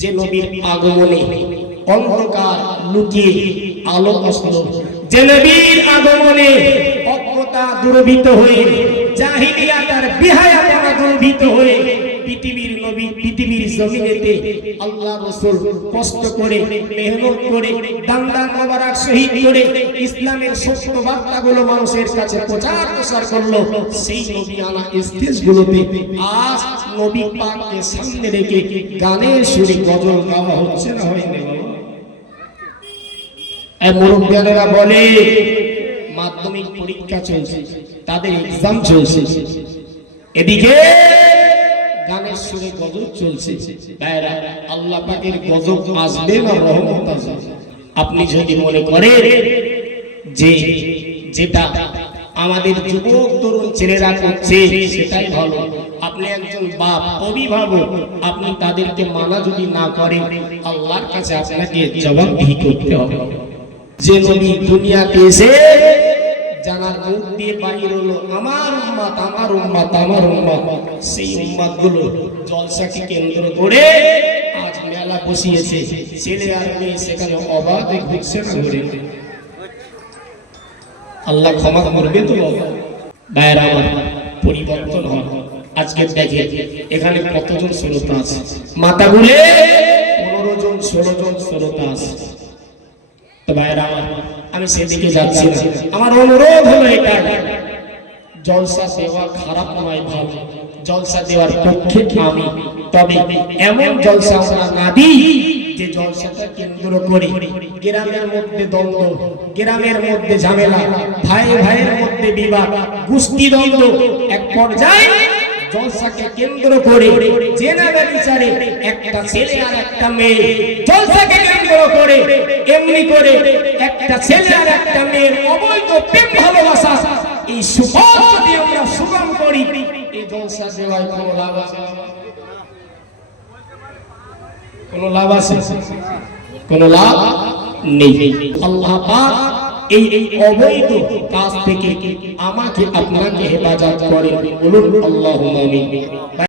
যে নবীর আগমনে অন্ধকার লুকিয়ে আলো আসলো, যে নবীর আগমনে অজ্ঞতা দূরীভূত হয়ে জাহিলিয়াত আর বিহায়াপনা দূরীভূত হয়ে পৃথিবীর নবী পৃথিবীর জমিনেতে আল্লাহ রাসূল কষ্ট করে মেহনত করে দান মোবারক শহীদ করে ইসলামের সত্য বার্তাগুলো মানুষের কাছে প্রচার করলো। সেই নবী আনা স্টেজগুলোতে আজ নবী পাককে সামনে রেখে গানের সুরে গজল গাওয়া হচ্ছে না হয়নি বাবা? এই মুরব্বিয়ানেরা বলে মাধ্যমিক পরীক্ষা চলছে, তাদের এক্সাম চলছে, এদিকে গানের সুরে গজব চলছে। ভাইরা, আল্লাহ পাকের গজব আসবে না রহমত আসবে? আপনি যদি মনে করেন যে যেটা আমাদের যুবক তরুণ ছেলেরা করছে সেটাই ভালো, আপনি একজন বাপ অভিভাবক, আপনি তাদেরকে মানা যদি না করেন আল্লাহর কাছে আপনাকে জবাবদিহি করতে হবে। যে নবী দুনিয়াতে এসে জানার মুখ দিয়ে বাইর হলো আমার উম্মত আমার উম্মত আমার উম্মত, সেই উম্মত গুলো জলসাকে কেন্দ্র করে আজ মেলা বসিয়েছে, ছেলে আর মেয়ে সেখানে অবাধে ঘুরছে না ঘুরে। আল্লাহ ক্ষমা করবে তো ভাইরা আমার? পরিবর্তন হয়। আজকে দেখে এখানে কতজন শ্রোতা আছে, মাথা গুলে 15 জন 16 জন শ্রোতা আছে। ভাইরা আমার, আমি সেদিকে যাচ্ছি না, আমার অনুরোধ হলো এটা, জলসা দেওয়া খারাপ নয়, ভালো জলসা দেওয়ার পক্ষে আমি, তবে এমন জলসা আমরা না দিই যে জলসাটা কেন্দ্র করে গ্রামের মধ্যে দ্বন্দ্ব, গ্রামের মধ্যে ঝামেলা, ভাই ভাইয়ের মধ্যে বিবাদ, গোষ্ঠী দ্বন্দ্ব, এক পর্যায়ে জলসাকে কেন্দ্র করে জেনাবে বিচারে একটা ছেলে আর একটা মেয়ে, জলসাকে কেন্দ্র করে এমনি করে একটা ছেলে আর একটা মেয়ের অবৈধ প্রেম ভালোবাসা, এই সুপথ যদি আমরা সুগম করি, এই জলসা দেওয়ায় কোনো লাভ আছে? কোনো লাভ আছে? কোনো লাভ নেই। আল্লাহ পাক এই অবৈধ কাজ থেকে আমাকে আপনাকে হেফাজত করেন, বলুন আল্লাহুম্মা আমিন।